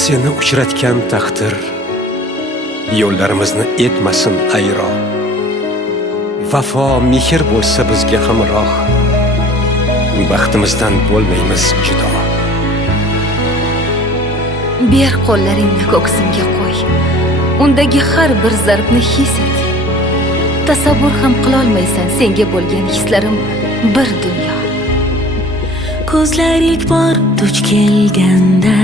Seni uchratgan taqdir yo'llarimizni etmasin ayro. Vafo mehr bo'lsa bizga hamroh, baxtimizdan bo'lmaymiz judo. Ber qo'llaringni ko'ksimga qo'y, undagi har bir zarbni his et. Tasavvur ham qilolmaysan senga bo'lgan hislarim bir dunyo. Ko'zlar ilk bor duch kelganda,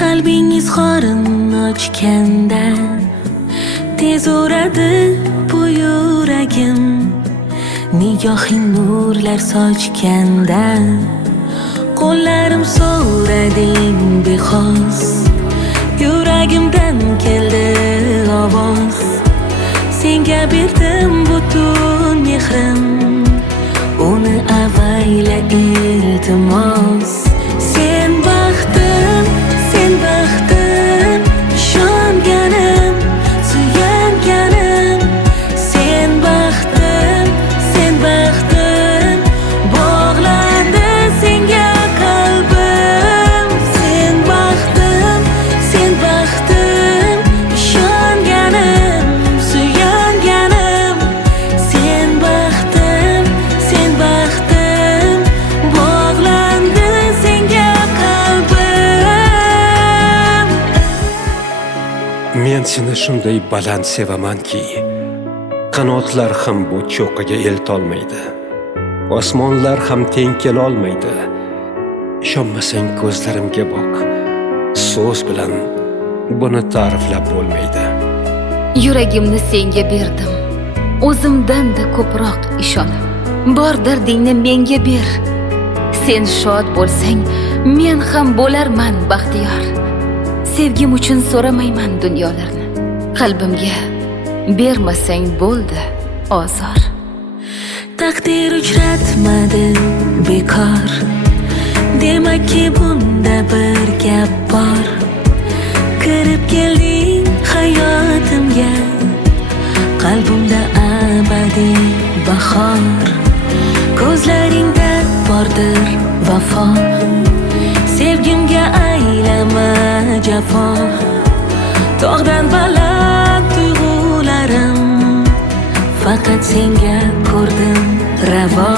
qalbingiz xorini ochganda, tez uradi bu yuragim, nigohing nurlar sochganda. Qo'llarim so'rading bexos, yuragimdan keldi ovoz. Senga berdim butun mehrim, uni avayla iltimos. Sen baxtim, ishonganim, suyanganim. Sen baxtim, bog'landi senga qalbim. Sen baxtim, ishonganim, suyanganim. Sen baxtim, bog'landi senga qalbim. Men seni shunday baland sevamanki, qanotlar ham bu cho'qqiga eltolmaydi, osmonlar ham teng kelolmaydi. Ishonmasang ko'zlarimga boq, so'z bilan buni ta'riflab bo'lmaydi. Yuragimni senga berdim, o'zimdan-da ko'proq ishonib. Bor dardingni menga ber. Sen shod bo'lsang, men ham bo'larman baxtiyor. Sevgim uchun so'ramayman dunyolarni. Qalbimga bermasang bo'ldi ozor. Taqdir uchratmadi bekor, demakki bunda bir gap bor. Kirib kelding hayotimga, qalbimda abadiy bahor. Ko'zlaringda bordir vafo, sevgimga aylama jafo. Tog'dan baland tuyg'ularim, faqat senga ko'rdim ravo.